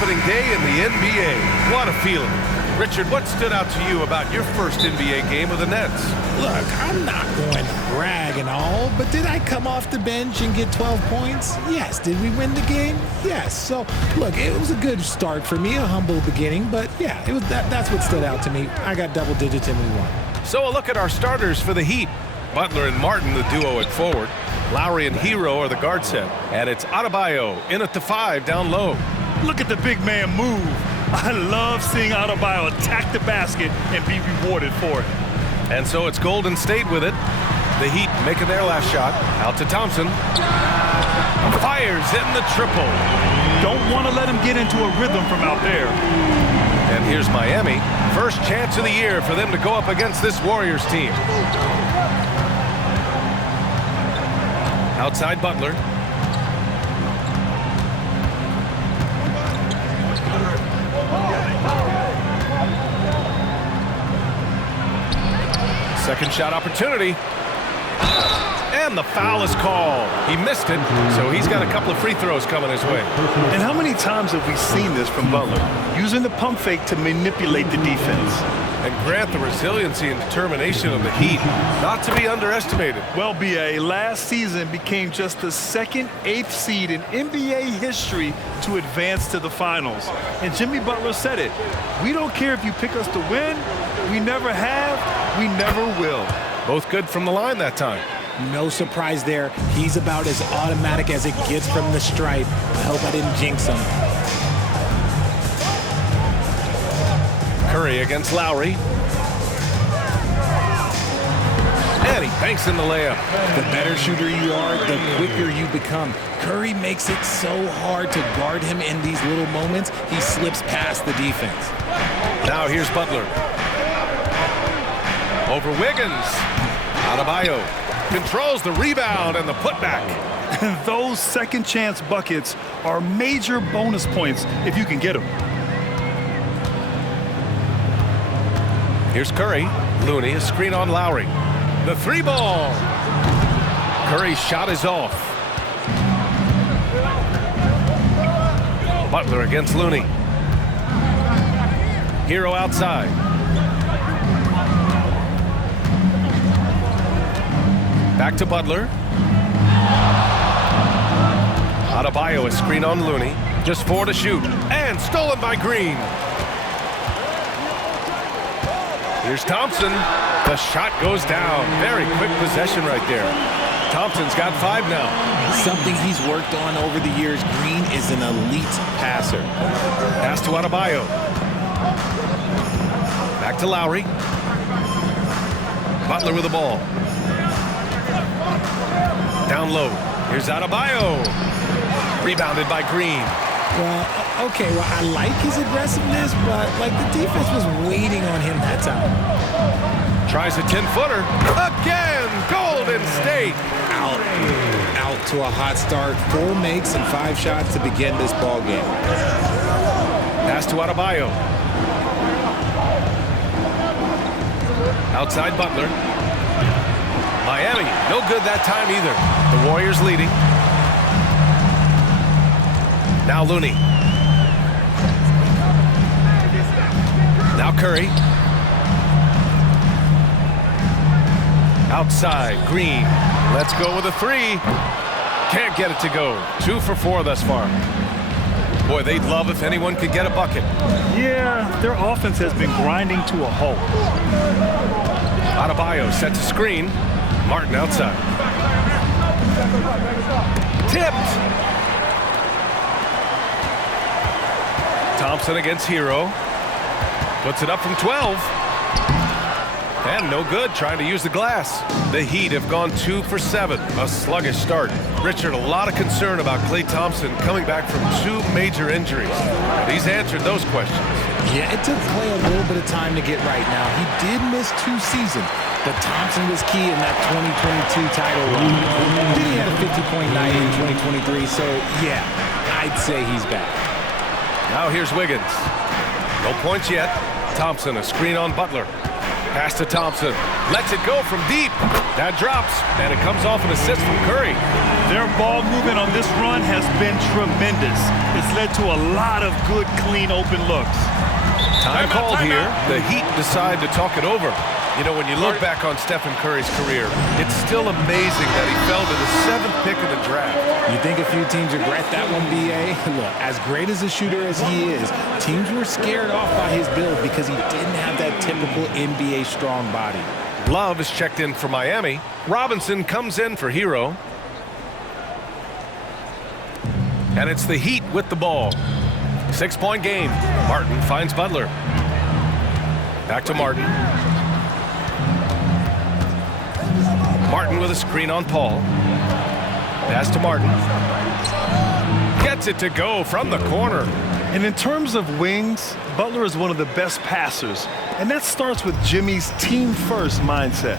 opening day in the NBA. What a feeling. Richard, what stood out to you about your first NBA game with the Nets? Look, I'm not going to brag and all, but did I come off the bench and get 12 points? Yes. Did we win the game? Yes. So, look, it was a good start for me, a humble beginning, but yeah, it was that's what stood out to me. I got double digits and we won. So a look at our starters for the Heat. Butler and Martin, the duo at forward. Lowry and Hero are the guard set. And it's Adebayo in at the 5 down low. Look at the big man move. I love seeing Adebayo attack the basket and be rewarded for it. And so it's Golden State with it. The Heat making their last shot. Out to Thompson. Fires in the triple. Don't want to let him get into a rhythm from out there. And here's Miami. First chance of the year for them to go up against this Warriors team. Outside Butler. Second shot opportunity. And the foul is called. He missed it, so he's got a couple of free throws coming his way. And how many times have we seen this from Butler? Using the pump fake to manipulate the defense. And Grant, the resiliency and determination of the Heat, not to be underestimated. Well, B.A., last season became just the second 8th seed in NBA history to advance to the finals. And Jimmy Butler said it. We don't care if you pick us to win. We never have. We never will. Both good from the line that time. No surprise there. He's about as automatic as it gets from the stripe. I hope I didn't jinx him. Curry against Lowry. And he banks in the layup. The better shooter you are, the quicker you become. Curry makes it so hard to guard him in these little moments. He slips past the defense. Now here's Butler. Over Wiggins. Adebayo controls the rebound and the putback. Those second chance buckets are major bonus points if you can get them. Here's Curry. Looney, a screen on Lowry. The 3-ball. Curry's shot is off. Butler against Looney. Hero outside. Back to Butler. Adebayo, a screen on Looney. Just 4 to shoot. And stolen by Green. Here's Thompson. The shot goes down. Very quick possession right there. Thompson's got 5 now. Something he's worked on over the years. Green is an elite passer. Pass to Adebayo. Back to Lowry. Butler with the ball. Down low. Here's Adebayo. Rebounded by Green. Well, okay, well, I like his aggressiveness, but, like, the defense was waiting on him that time. Tries a 10-footer. Again, Golden State. Out to a hot start. 4 makes and 5 shots to begin this ball game. Pass to Adebayo. Outside Butler. Miami, no good that time either. The Warriors leading. Now Looney. Now Curry. Outside, Green. Let's go with a 3. Can't get it to go. 2 for 4 thus far. Boy, they'd love if anyone could get a bucket. Yeah, their offense has been grinding to a halt. Adebayo sets a screen. Martin outside. Tipped. Thompson against Hero. Puts it up from 12. And no good, trying to use the glass. The Heat have gone 2 for 7. A sluggish start. Richard, a lot of concern about Klay Thompson coming back from 2 major injuries. He's answered those questions. Yeah, it took Klay a little bit of time to get right now. He did miss 2 seasons, but Thompson was key in that 2022 title run. Then he had a 50-point night in 2023, so yeah, I'd say he's back. Now here's Wiggins. No points yet. Thompson, a screen on Butler. Pass to Thompson. Lets it go from deep. That drops, and it comes off an assist from Curry. Their ball movement on this run has been tremendous. It's led to a lot of good, clean, open looks. Time called here. The Heat decide to talk it over. You know, when you look back on Stephen Curry's career, it's still amazing that he fell to the 7th pick of the draft. You think a few teams regret that one, B.A.? Look, as great as a shooter as he is, teams were scared off by his build because he didn't have that typical NBA strong body. Love is checked in for Miami. Robinson comes in for Hero. And it's the Heat with the ball. 6-point game. Martin finds Butler. Back to Martin. Martin with a screen on Paul. Pass to Martin. Gets it to go from the corner. And in terms of wings, Butler is one of the best passers. And that starts with Jimmy's team-first mindset.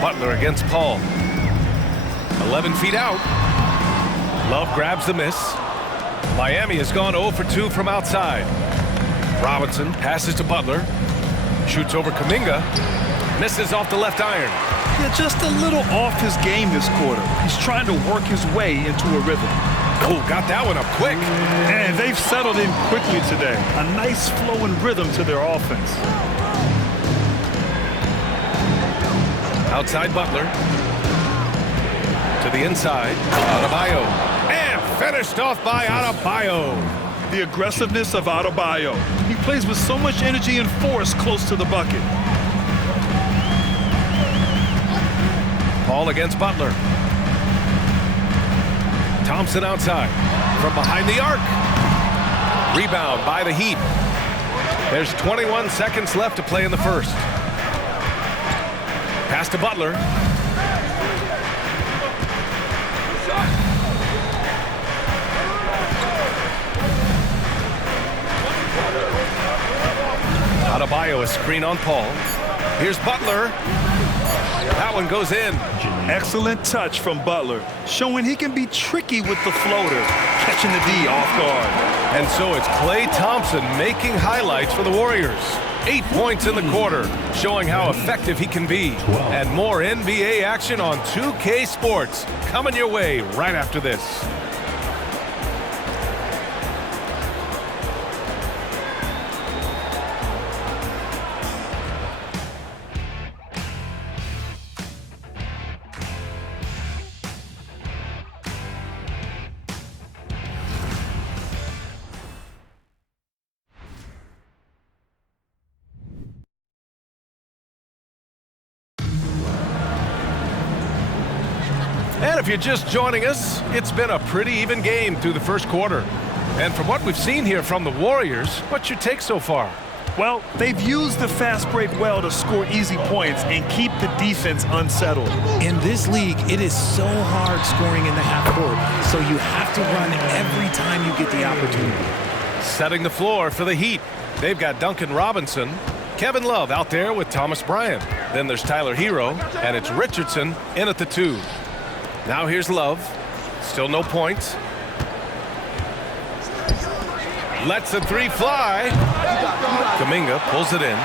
Butler against Paul. 11 feet out. Love grabs the miss. Miami has gone 0 for 2 from outside. Robinson passes to Butler. Shoots over Kuminga. Misses off the left iron. Yeah, just a little off his game this quarter. He's trying to work his way into a rhythm. Oh, got that one up quick. And they've settled in quickly today. A nice flowing rhythm to their offense. Outside Butler. To the inside. Adebayo. And finished off by Adebayo. The aggressiveness of Adebayo. He plays with so much energy and force close to the bucket. Paul against Butler. Thompson outside. From behind the arc. Rebound by the Heat. There's 21 seconds left to play in the first. Pass to Butler. Adebayo, a screen on Paul. Here's Butler. That one goes in. Excellent touch from Butler, showing he can be tricky with the floater, catching the D off guard. And so it's Klay Thompson making highlights for the Warriors. 8 points in the quarter, showing how effective he can be. And more NBA action on 2K Sports coming your way right after this. And if you're just joining us, it's been a pretty even game through the first quarter. And from what we've seen here from the Warriors, what's your take so far? Well, they've used the fast break well to score easy points and keep the defense unsettled. In this league, it is so hard scoring in the half court, so you have to run every time you get the opportunity. Setting the floor for the Heat. They've got Duncan Robinson, Kevin Love out there with Thomas Bryant. Then there's Tyler Hero, and it's Richardson in at the 2. Now here's Love. Still no points. Lets the 3 fly. Kuminga pulls it in.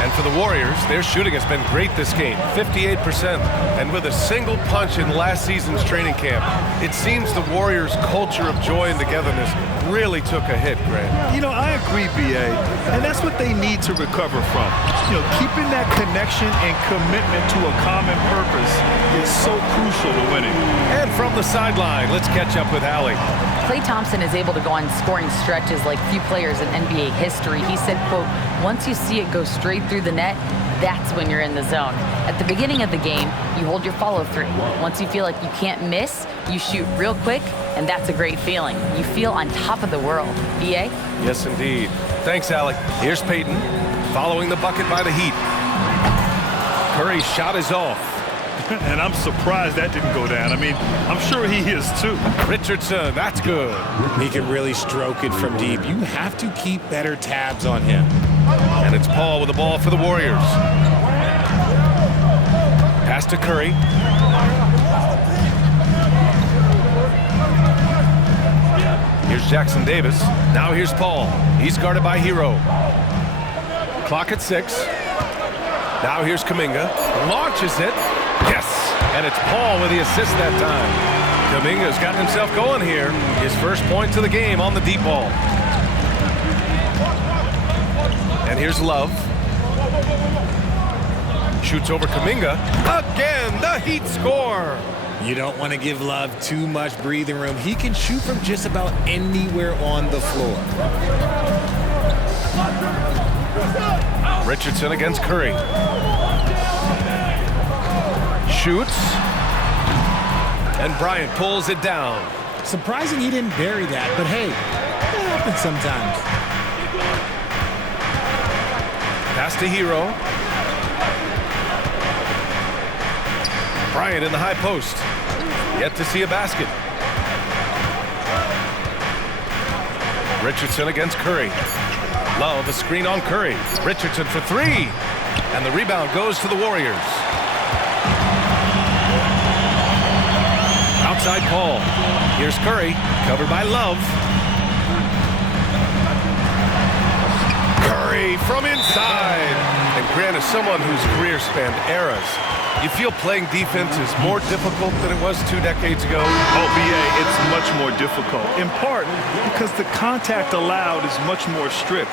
And for the Warriors, their shooting has been great this game, 58%. And with a single punch in last season's training camp, it seems the Warriors' culture of joy and togetherness really took a hit, Grant. You know, I agree, B.A., and that's what they need to recover from. You know, keeping that connection and commitment to a common purpose is so crucial to winning. And from the sideline, let's catch up with Allie. Klay Thompson is able to go on scoring stretches like few players in NBA history. He said, quote, once you see it go straight through the net, that's when you're in the zone. At the beginning of the game, you hold your follow-through. Once you feel like you can't miss, you shoot real quick, and that's a great feeling. You feel on top of the world. B.A.? Yes, indeed. Thanks, Allie. Here's Peyton, following the bucket by the Heat. Curry's shot is off. And I'm surprised that didn't go down. I mean, I'm sure he is too. Richardson, that's good. He can really stroke it from deep. You have to keep better tabs on him. And it's Paul with the ball for the Warriors. Pass to Curry. Here's Jackson Davis. Now here's Paul. He's guarded by Hero. Clock at 6. Now here's Kuminga. Launches it. Yes! And it's Paul with the assist that time. Kuminga's gotten himself going here. His first point to the game on the deep ball. And here's Love. Shoots over Kuminga. Again, the Heat score. You don't want to give Love too much breathing room. He can shoot from just about anywhere on the floor. Richardson against Curry. Shoots. And Bryant pulls it down. Surprising he didn't bury that, but hey, that happens sometimes. Pass to Hero. Bryant in the high post. Yet to see a basket. Richardson against Curry. Love, a screen on Curry. Richardson for three. And the rebound goes to the Warriors. Outside Paul. Here's Curry, covered by Love. Curry from inside. And Grant is someone whose career spanned eras. You feel playing defense is more difficult than it was 2 decades ago? Oh, BA, it's much more difficult, in part because the contact allowed is much more strict.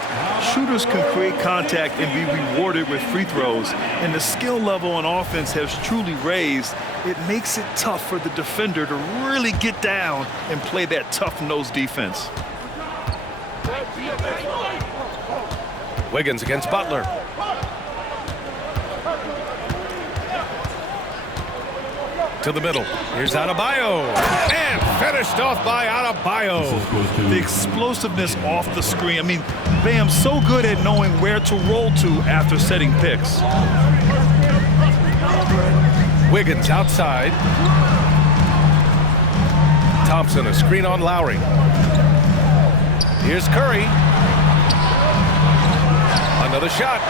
Shooters can create contact and be rewarded with free throws, and the skill level on offense has truly raised. It makes it tough for the defender to really get down and play that tough-nosed defense. Wiggins against Butler. To the middle. Here's Adebayo. And finished off by Adebayo. The explosiveness off the screen. I mean, Bam's so good at knowing where to roll to after setting picks. Wiggins outside. Thompson, a screen on Lowry. Here's Curry. Another shot.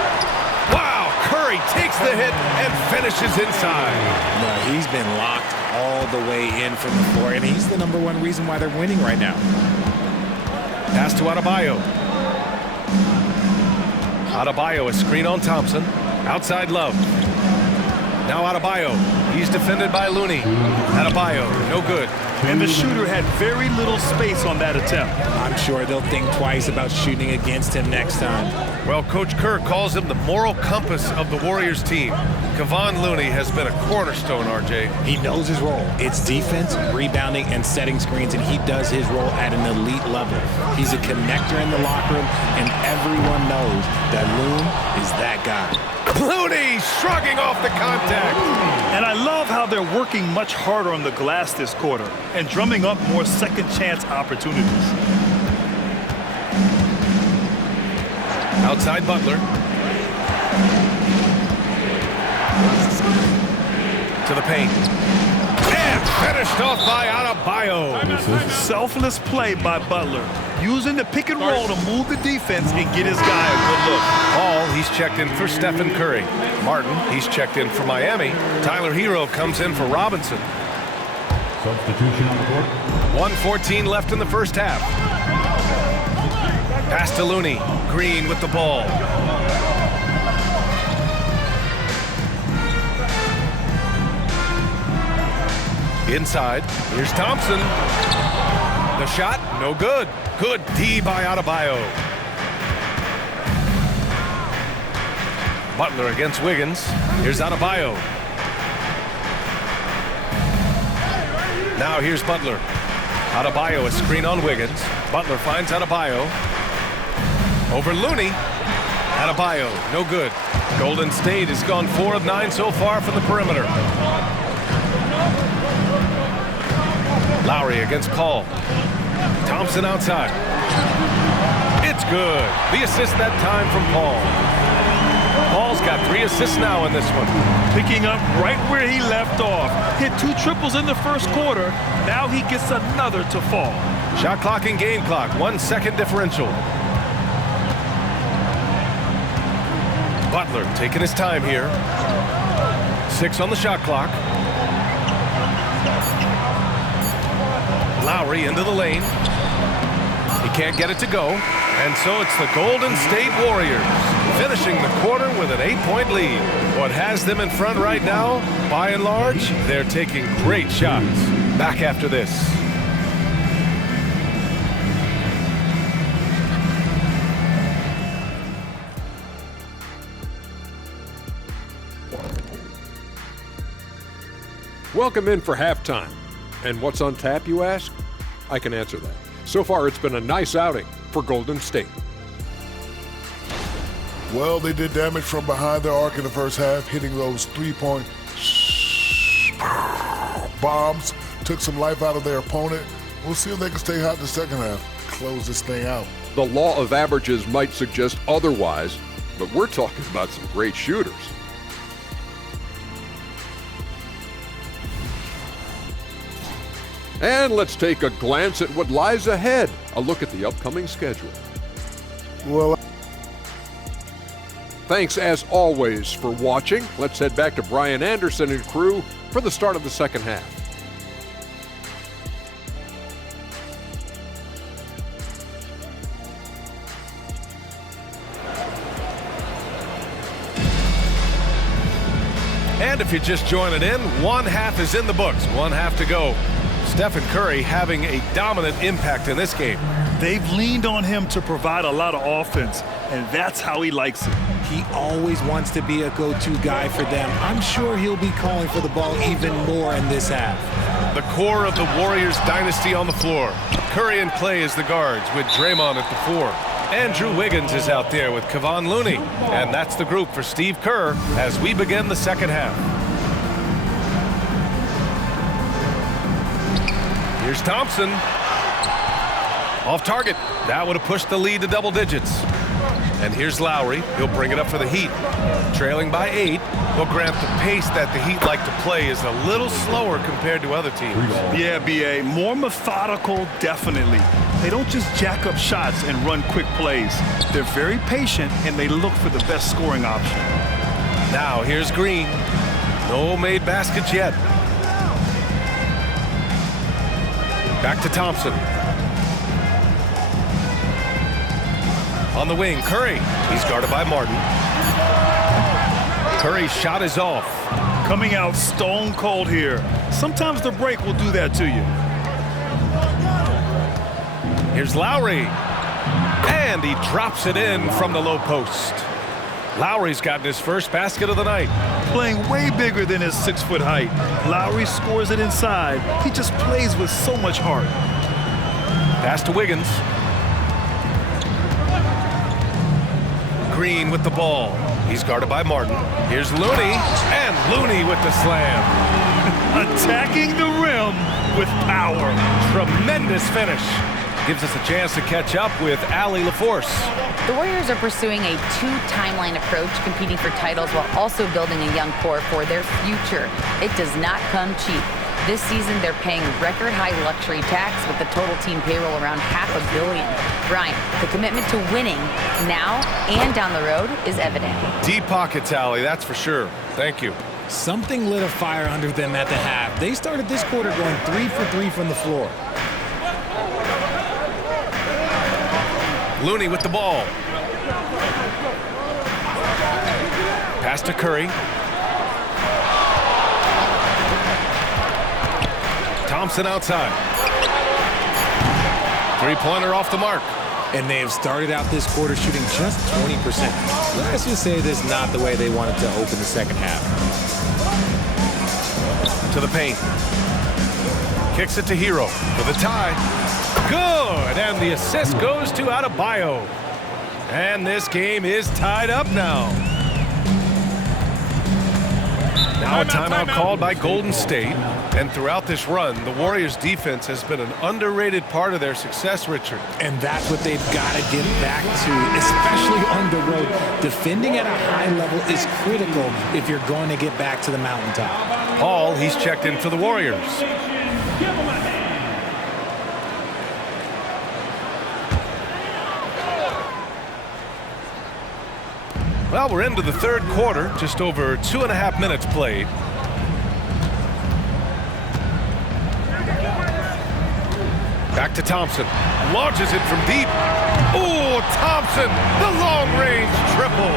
Wow, Curry takes the hit and finishes inside. No, he's been locked all the way in from the floor, and he's the #1 reason why they're winning right now. Pass to Adebayo. Adebayo, a screen on Thompson. Outside Love. Now Adebayo. He's defended by Looney. Adebayo, no good. And the shooter had very little space on that attempt. I'm sure they'll think twice about shooting against him next time. Well, Coach Kerr calls him the moral compass of the Warriors team. Kevon Looney has been a cornerstone, RJ. He knows his role. It's defense, rebounding, and setting screens, and he does his role at an elite level. He's a connector in the locker room, and everyone knows that Loon is that guy. Looney shrugging off the contact. And I love how they're working much harder on the glass this quarter and drumming up more second chance opportunities. Outside Butler. To the paint. And finished off by Adebayo. Selfless play by Butler, using the pick and roll to move the defense and get his guy a good look. Paul, he's checked in for Stephen Curry. Martin, he's checked in for Miami. Tyler Hero comes in for Robinson. Substitution on the court. 1:14 left in the first half. Pass to Looney. Green with the ball. Inside. Here's Thompson. The shot, no good. Good D by Adebayo. Butler against Wiggins. Here's Adebayo. Now here's Butler. Adebayo, a screen on Wiggins. Butler finds Adebayo. Over Looney. Adebayo, no good. Golden State has gone 4 of 9 so far from the perimeter. Lowry against Paul. Thompson outside. It's good. The assist that time from Paul. Paul's got 3 assists now in this one. Picking up right where he left off. Hit 2 triples in the first quarter. Now he gets another to fall. Shot clock and game clock. 1 second differential. Butler taking his time here. 6 on the shot clock. Lowry into the lane. He can't get it to go. And so it's the Golden State Warriors finishing the quarter with an 8-point lead. What has them in front right now, by and large, they're taking great shots. Back after this. Welcome in for halftime. And what's on tap, you ask? I can answer that. So far, it's been a nice outing for Golden State. Well, they did damage from behind their arc in the first half, hitting those three-point bombs, took some life out of their opponent. We'll see if they can stay hot in the second half, close this thing out. The law of averages might suggest otherwise, but we're talking about some great shooters. And let's take a glance at what lies ahead. A look at the upcoming schedule. Well, thanks as always for watching. Let's head back to Brian Anderson and crew for the start of the second half. And if you're just joining in, one half is in the books, one half to go. Stephen Curry having a dominant impact in this game. They've leaned on him to provide a lot of offense, and that's how he likes it. He always wants to be a go-to guy for them. I'm sure he'll be calling for the ball even more in this half. The core of the Warriors dynasty on the floor. Curry and Clay as the guards with Draymond at the 4. Andrew Wiggins is out there with Kevon Looney. And that's the group for Steve Kerr as we begin the second half. Here's Thompson. Off target. That would have pushed the lead to double digits. And here's Lowry. He'll bring it up for the Heat. Trailing by 8. Well, Grant, the pace that the Heat like to play is a little slower compared to other teams. Yeah, B.A. More methodical, definitely. They don't just jack up shots and run quick plays. They're very patient, and they look for the best scoring option. Now, here's Green. No made baskets yet. Back to Thompson. On the wing, Curry. He's guarded by Martin. Curry's shot is off. Coming out stone cold here. Sometimes the break will do that to you. Here's Lowry. And he drops it in from the low post. Lowry's gotten his first basket of the night. Playing way bigger than his 6-foot height. Lowry scores it inside. He just plays with so much heart. Pass to Wiggins. Green with the ball. He's guarded by Martin. Here's Looney. And Looney with the slam. Attacking the rim with power. Tremendous finish. Gives us a chance to catch up with Allie LaForce. The Warriors are pursuing a two-timeline approach, competing for titles while also building a young core for their future. It does not come cheap. This season, they're paying record-high luxury tax with the total team payroll around $500 million. Brian, the commitment to winning now and down the road is evident. Deep pockets, Allie, that's for sure. Thank you. Something lit a fire under them at the half. They started this quarter going 3 for 3 from the floor. Looney with the ball. Pass to Curry. Thompson outside. Three-pointer off the mark. And they have started out this quarter shooting just 20%. Let's just say this is not the way they wanted to open the second half. To the paint. Kicks it to Hero for the tie. Good, and the assist goes to Adebayo. And this game is tied up now. Now a timeout called by Golden State. And throughout this run, the Warriors' defense has been an underrated part of their success, Richard. And that's what they've got to get back to, especially on the road. Defending at a high level is critical if you're going to get back to the mountaintop. Paul, he's checked in for the Warriors. Well, we're into the third quarter, just over 2.5 minutes played. Back to Thompson. Launches it from deep. Ooh, Oh, Thompson, the long-range triple.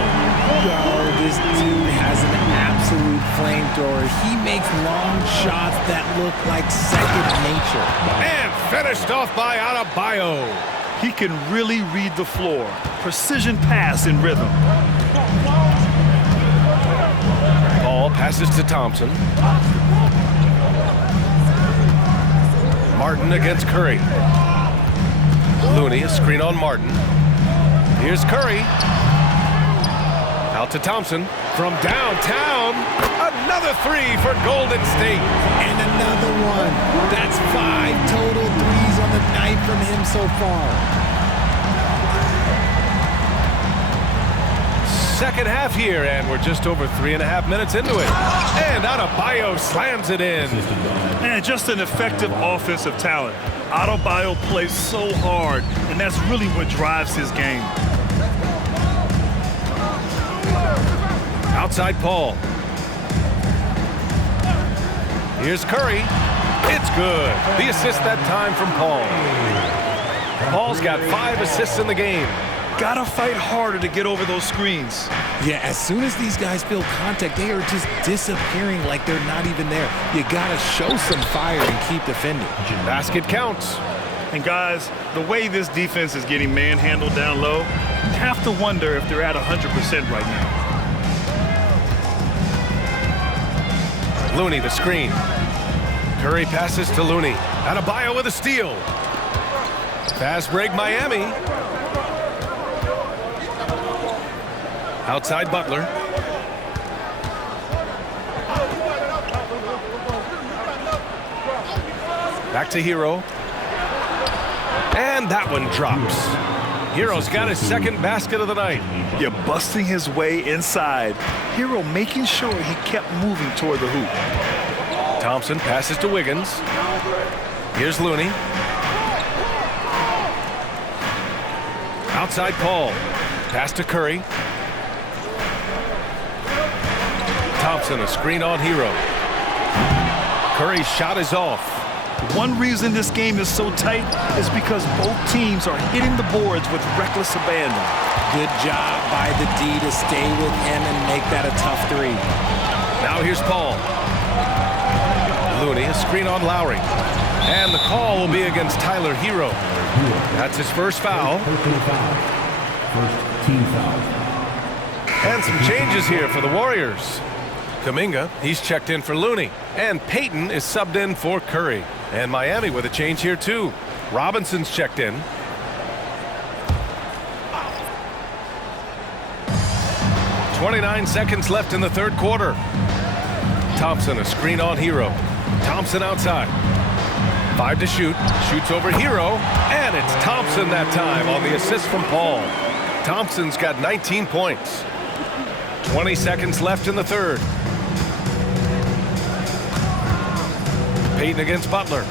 Yo, this dude has an absolute flamethrower. He makes long shots that look like second nature. And finished off by Adebayo. He can really read the floor. Precision pass in rhythm. Ball passes to Thompson. Martin against Curry. Looney, a screen on Martin. Here's Curry. Out to Thompson. From downtown, another three for Golden State. And another one. That's 5 total threes on the night from him so far. Second half here, and we're just over 3.5 minutes into it. And Adebayo slams it in. And just an effective offensive talent. Adebayo plays so hard, and that's really what drives his game. Outside Paul. Here's Curry. It's good. The assist that time from Paul. Paul's got 5 assists in the game. Gotta fight harder to get over those screens. Yeah, as soon as these guys feel contact, they are just disappearing like they're not even there. You gotta show some fire and keep defending. Basket counts. And guys, the way this defense is getting manhandled down low, you have to wonder if they're at 100% right now. Looney the screen. Curry passes to Looney. Adebayo with a steal. Fast break Miami. Outside Butler. Back to Hero. And that one drops. Hero's got his second basket of the night. You're busting his way inside. Hero making sure he kept moving toward the hoop. Thompson passes to Wiggins. Here's Looney. Outside Paul. Pass to Curry. Thompson, a screen on Hero. Curry's shot is off. One reason this game is so tight is because both teams are hitting the boards with reckless abandon. Good job by the D to stay with him and make that a tough three. Now here's Paul. Looney, a screen on Lowry. And the call will be against Tyler Hero. That's his first foul. First team foul. And some changes here for the Warriors. Kuminga, he's checked in for Looney. And Payton is subbed in for Curry. And Miami with a change here too. Robinson's checked in. .29 seconds left in the third quarter. Thompson, a screen on Hero. Thompson outside. 5 to shoot. Shoots over Hero. And it's Thompson that time on the assist from Paul. Thompson's got 19 points. 20 seconds left in the third. Payton against Butler.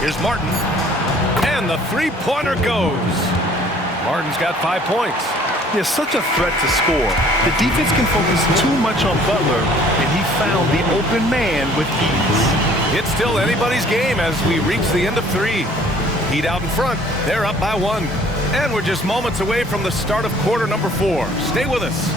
Here's Martin. And the three-pointer goes. Martin's got 5 points. There's such a threat to score. The defense can focus too much on Butler, and he found the open man with ease. It's still anybody's game as we reach the end of 3. Heat out in front. They're up by 1. And we're just moments away from the start of quarter number 4. Stay with us.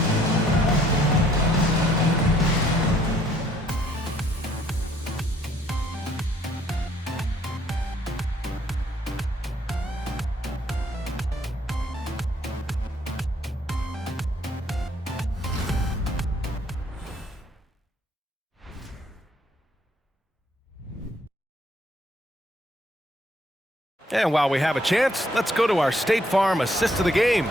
And while we have a chance, let's go to our State Farm assist of the game.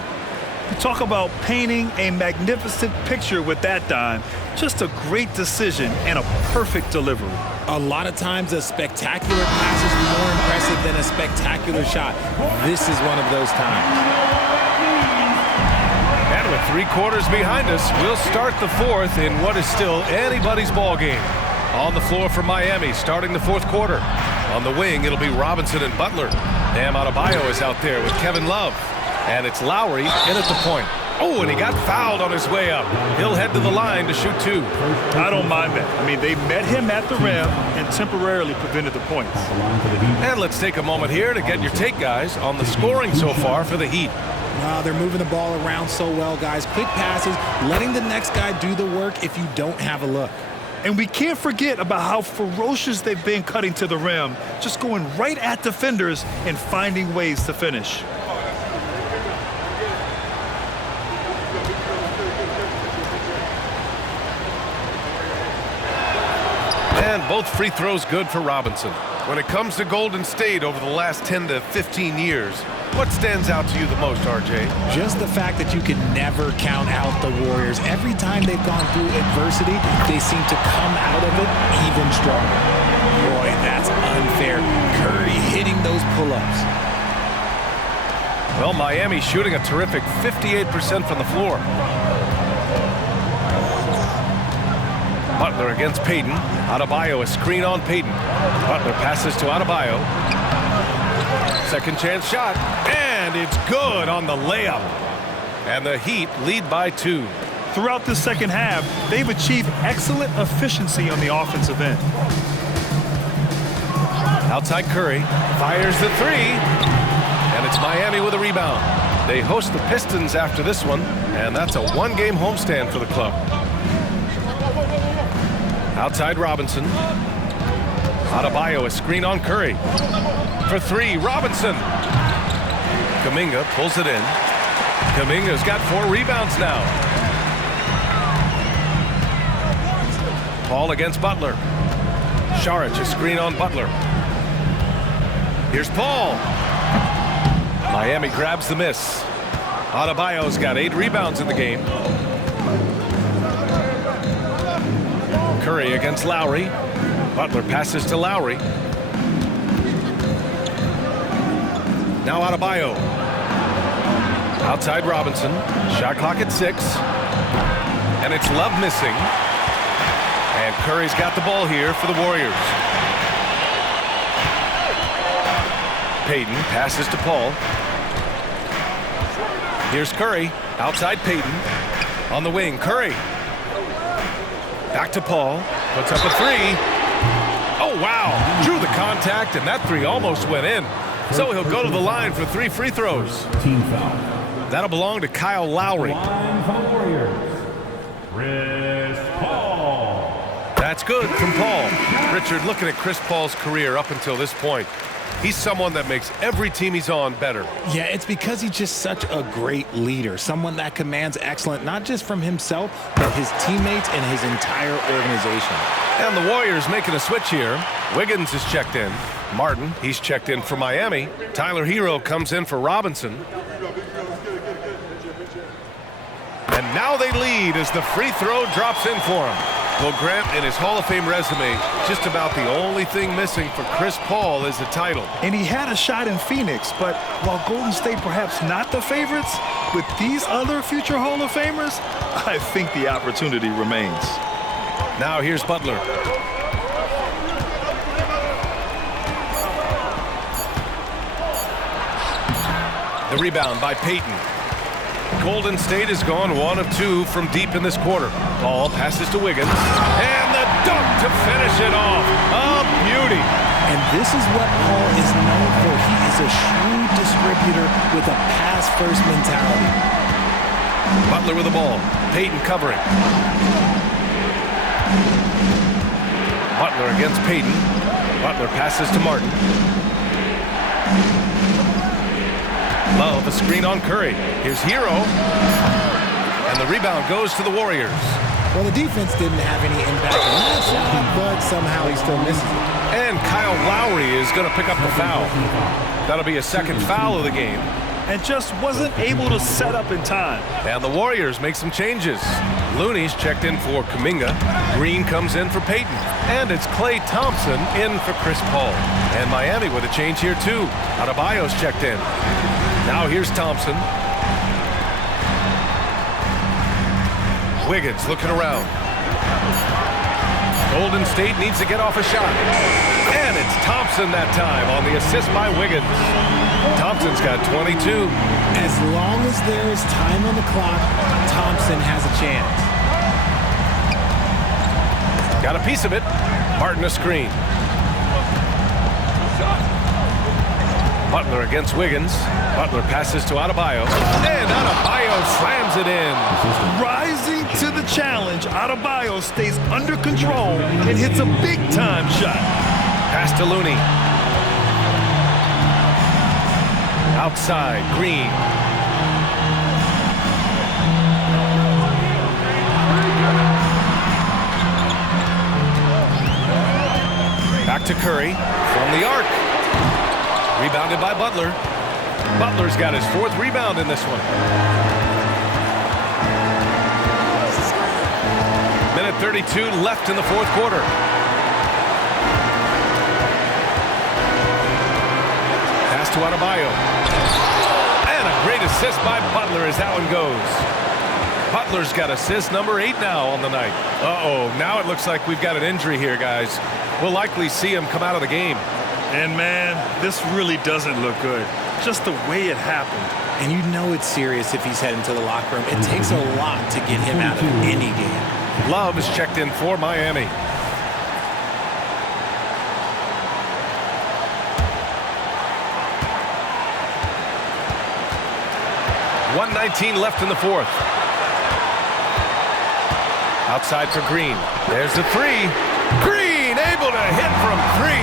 You talk about painting a magnificent picture with that dime. Just a great decision and a perfect delivery. A lot of times a spectacular pass is more impressive than a spectacular shot. This is one of those times. And with 3 quarters behind us, we'll start the fourth in what is still anybody's ball game. On the floor for Miami, starting the fourth quarter. On the wing, it'll be Robinson and Butler. Bam Adebayo is out there with Kevin Love. And it's Lowry in at the point. Oh, and he got fouled on his way up. He'll head to the line to shoot 2. I don't mind that. I mean, they met him at the rim and temporarily prevented the points. And let's take a moment here to get your take, guys, on the scoring so far for the Heat. They're moving the ball around so well, guys. Quick passes, letting the next guy do the work if you don't have a look. And we can't forget about how ferocious they've been cutting to the rim, just going right at defenders and finding ways to finish. And both free throws good for Robinson. When it comes to Golden State over the last 10 to 15 years, what stands out to you the most, RJ? Just the fact that you can never count out the Warriors. Every time they've gone through adversity, they seem to come out of it even stronger. Boy, that's unfair. Curry hitting those pull-ups. Well, Miami shooting a terrific 58% from the floor. Butler against Payton. Adebayo, a screen on Payton. Butler passes to Adebayo. Second chance shot, and it's good on the layup. And the Heat lead by 2. Throughout the second half, they've achieved excellent efficiency on the offensive end. Outside Curry, fires the 3, and it's Miami with a rebound. They host the Pistons after this one, and that's a 1-game homestand for the club. Outside Robinson. Adebayo, a screen on Curry. For 3, Robinson. Kuminga pulls it in. Kuminga's got 4 rebounds now. Paul against Butler. Saric, a screen on Butler. Here's Paul. Miami grabs the miss. Adebayo's got 8 rebounds in the game. Curry against Lowry. Butler passes to Lowry. Now Adebayo. Outside Robinson. Shot clock at 6. And it's Love missing. And Curry's got the ball here for the Warriors. Payton passes to Paul. Here's Curry. Outside Payton. On the wing, Curry. Back to Paul. Puts up a 3. Oh, wow. Drew the contact, and that 3 almost went in. So he'll go to the line for 3 free throws. Team foul. That'll belong to Kyle Lowry. Line for the Warriors. Chris Paul. That's good from Paul. Richard, looking at Chris Paul's career up until this point, he's someone that makes every team he's on better. Yeah, it's because he's just such a great leader, someone that commands excellence, not just from himself, but his teammates and his entire organization. And the Warriors making a switch here. Wiggins is checked in. Martin, he's checked in for Miami. Tyler Hero comes in for Robinson. And now they lead as the free throw drops in for him. Well, Grant, in his Hall of Fame resume, just about the only thing missing for Chris Paul is the title. And he had a shot in Phoenix, but while Golden State perhaps not the favorites, with these other future Hall of Famers, I think the opportunity remains. Now here's Butler. The rebound by Payton. Golden State has gone 1 of 2 from deep in this quarter. Paul passes to Wiggins. And the dunk to finish it off. A beauty. And this is what Paul is known for. He is a shrewd distributor with a pass-first mentality. Butler with the ball. Payton covering. Butler against Payton. Butler passes to Martin. Love, a screen on Curry. Here's Hero. And the rebound goes to the Warriors. Well, the defense didn't have any impact on that shot, but somehow he still misses it. And Kyle Lowry is going to pick up the foul. That'll be a second foul of the game. And just wasn't able to set up in time. And the Warriors make some changes. Looney's checked in for Kuminga. Green comes in for Payton. And it's Klay Thompson in for Chris Paul. And Miami with a change here too. Adebayo's checked in. Now here's Thompson. Wiggins looking around. Golden State needs to get off a shot. And it's Thompson that time on the assist by Wiggins. Thompson's got 22. As long as there is time on the clock, Thompson has a chance. Got a piece of it. Martin a screen. Butler against Wiggins. Butler passes to Adebayo. And Adebayo slams it in. Rising to the challenge, Adebayo stays under control and hits a big-time shot. Pass to Looney. Outside, Green. Back to Curry from the arc. Rebounded by Butler. Butler's got his 4th rebound in this one. Minute 32 left in the 4th quarter. Pass to Adebayo. And a great assist by Butler as that one goes. Butler's got assist number 8 now on the night. Uh-oh, now it looks like we've got an injury here, guys. We'll likely see him come out of the game. And man, this really doesn't look good. Just the way it happened. And you know it's serious if he's heading to the locker room. It takes a lot to get him out of any game. Love is checked in for Miami. .119 left in the 4th. Outside for Green. There's the 3. Green able to hit from 3.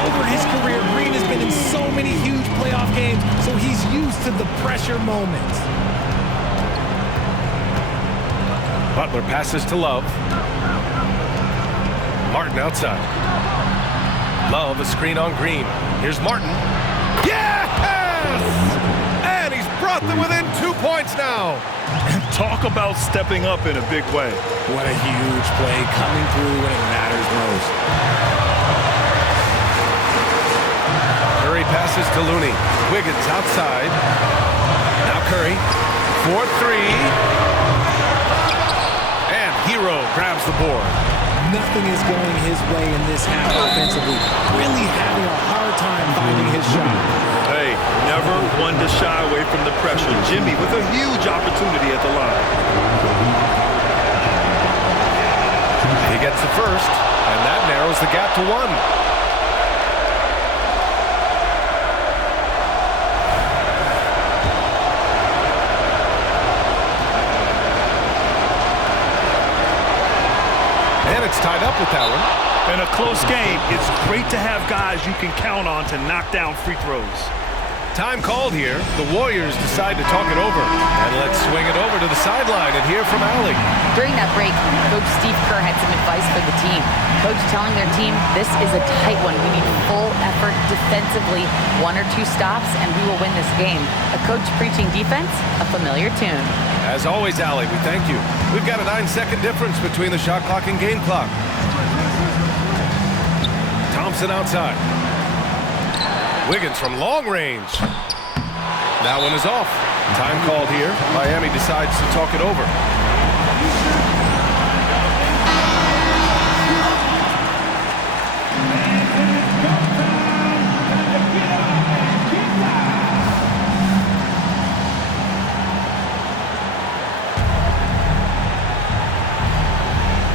Over his career, Green has been in so many huge playoff games, so he's used to the pressure moments. Butler passes to Love. Martin outside. Love a screen on Green. Here's Martin. Yes! And he's brought them within 2 points now. And talk about stepping up in a big way. What a huge play coming through when it matters most. Curry passes to Looney. Wiggins outside. Now Curry. 4-3. And Hero grabs the board. Nothing is going his way in this half offensively. Really having a hard time finding his shot. Hey, never one to shy away from the pressure. Jimmy with a huge opportunity at the line. He gets the first, and that narrows the gap to 1. And it's tied up with that one. In a close game, it's great to have guys you can count on to knock down free throws. Time called here. The Warriors decide to talk it over. And let's swing it over to the sideline and hear from Allie. During that break, Coach Steve Kerr had some advice for the team. Coach telling their team, this is a tight one. We need full effort defensively. 1 or 2 stops, and we will win this game. A coach preaching defense, a familiar tune. As always, Allie, we thank you. We've got a 9-second difference between the shot clock and game clock. Thompson outside. Wiggins from long range. That one is off. Time called here. Miami decides to talk it over.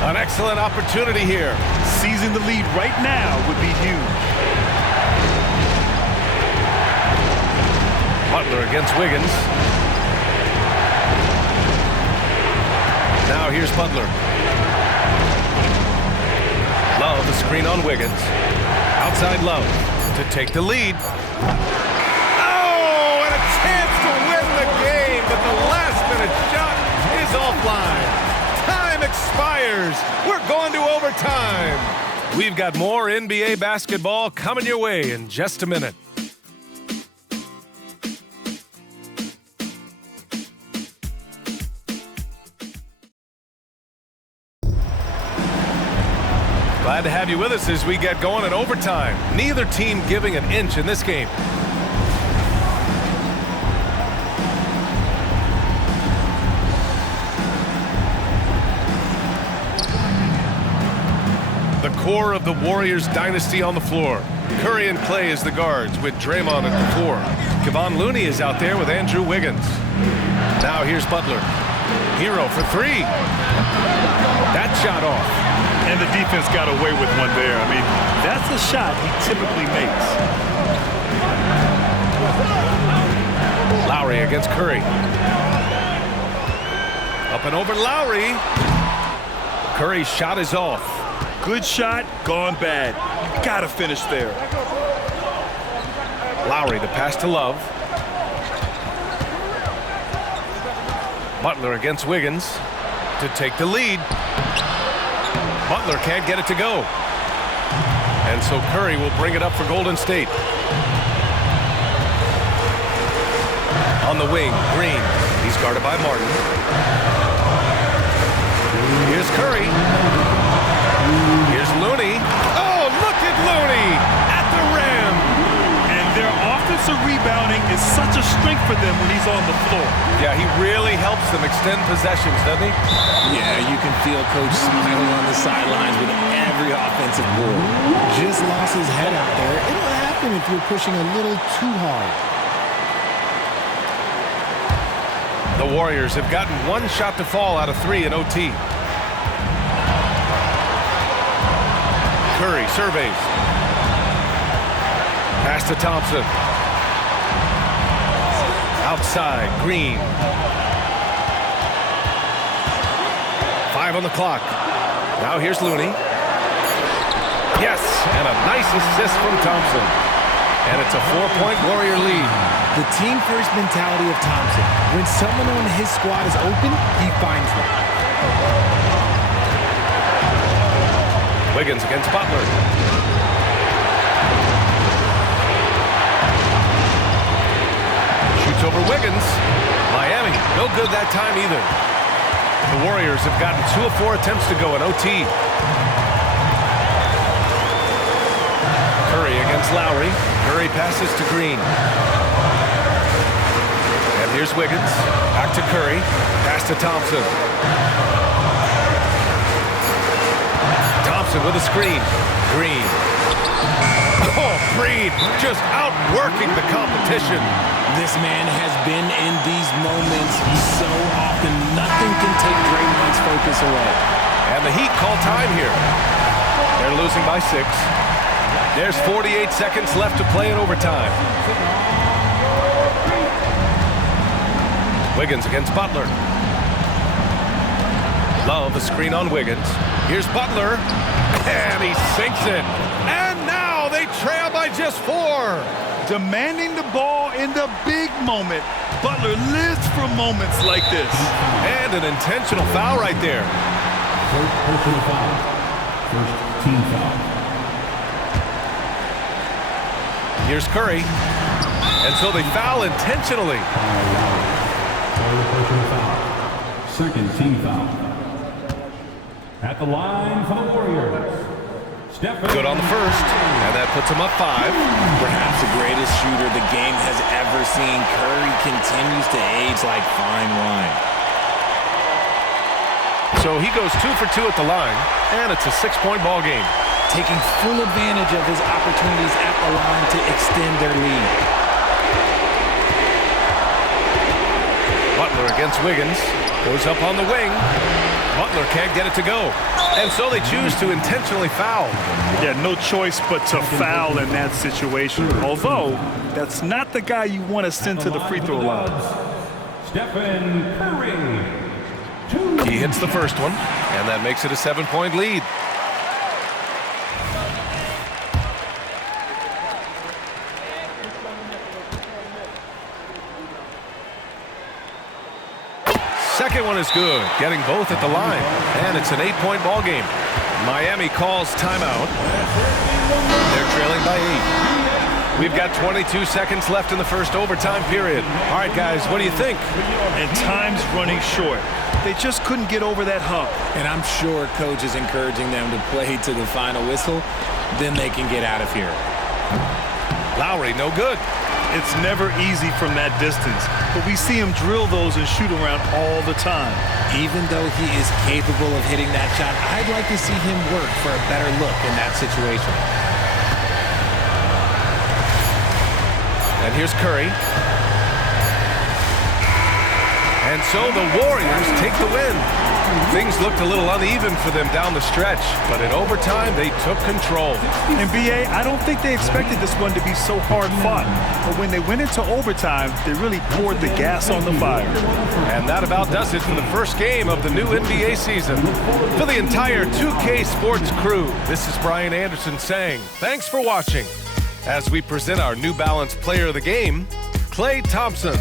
An excellent opportunity here. Seizing the lead right now would be huge. Butler against Wiggins. Now here's Butler. Love the screen on Wiggins. Outside Love to take the lead. Oh, and a chance to win the game, but the last-minute shot is offline. Time expires. We're going to overtime. We've got more NBA basketball coming your way in just a minute. Glad to have you with us as we get going in overtime. Neither team giving an inch in this game. The core of the Warriors dynasty on the floor. Curry and Clay as the guards with Draymond at the 4. Kevon Looney is out there with Andrew Wiggins. Now here's Butler. Hero for 3. That shot off. And the defense got away with one there. I mean, that's a shot he typically makes. Lowry against Curry. Up and over Lowry. Curry's shot is off. Good shot, gone bad. You gotta finish there. Lowry, the pass to Love. Butler against Wiggins to take the lead. Butler can't get it to go. And so Curry will bring it up for Golden State. On the wing, Green. He's guarded by Martin. Here's Curry. Here's Looney. Oh, look at Looney at the rim. And their offensive rebounding is such a strength for them when he's on the floor. Yeah, he really helps them extend possessions, doesn't he? Yeah, you can feel Coach smiling on the sidelines with every offensive board. Just lost his head out there. It'll happen if you're pushing a little too hard. The Warriors have gotten 1 shot to fall out of 3 in OT. Curry surveys. Pass to Thompson. Outside, Green. 5 on the clock. Now here's Looney. Yes, and a nice assist from Thompson. And it's a 4-point Warrior lead. The team-first mentality of Thompson. When someone on his squad is open, he finds them. Wiggins against Butler. Shoots over Wiggins. Miami, no good that time either. The Warriors have gotten 2 of 4 attempts to go in OT. Curry against Lowry. Curry passes to Green. And here's Wiggins. Back to Curry. Pass to Thompson. Thompson with a screen. Green. Oh, Green just outworking the competition. This man has been in these moments so often. Nothing can take Draymond's focus away. And the Heat call time here. They're losing by 6. There's 48 seconds left to play in overtime. Wiggins against Butler. Love the screen on Wiggins. Here's Butler. And he sinks it. And now they trail by just 4. Demanding the ball in the big moment. Butler lives for moments like this. And an intentional foul right there. First personal foul. First team foul. Here's Curry. And so they foul intentionally. Third personal foul. Second team foul. At the line for the Warriors. Good on the first, and that puts him up 5. Perhaps the greatest shooter the game has ever seen. Curry continues to age like fine wine. So he goes 2 for 2 at the line, and it's a 6-point ball game. Taking full advantage of his opportunities at the line to extend their lead. Butler against Wiggins. Goes up on the wing. Butler can't get it to go. And so they choose to intentionally foul. Yeah, no choice but to foul in that situation. Although, that's not the guy you want to send to the free throw line. Stephen Curry. He hits the first one, and that makes it a 7-point lead. Second one is good, getting both at the line. And it's an 8-point ball game. Miami calls timeout. They're trailing by 8. We've got 22 seconds left in the first overtime period. All right, guys, what do you think? And time's running short. They just couldn't get over that hump. And I'm sure Coach is encouraging them to play to the final whistle. Then they can get out of here. Lowry, no good. It's never easy from that distance, but we see him drill those and shoot around all the time. Even though he is capable of hitting that shot, I'd like to see him work for a better look in that situation. And here's Curry. And so the Warriors take the win. Things looked a little uneven for them down the stretch, but in overtime, they took control. And B.A., I don't think they expected this one to be so hard-fought. But when they went into overtime, they really poured the gas on the fire. And that about does it for the first game of the new NBA season. For the entire 2K Sports crew, this is Brian Anderson saying thanks for watching as we present our New Balance Player of the Game, Klay Thompson.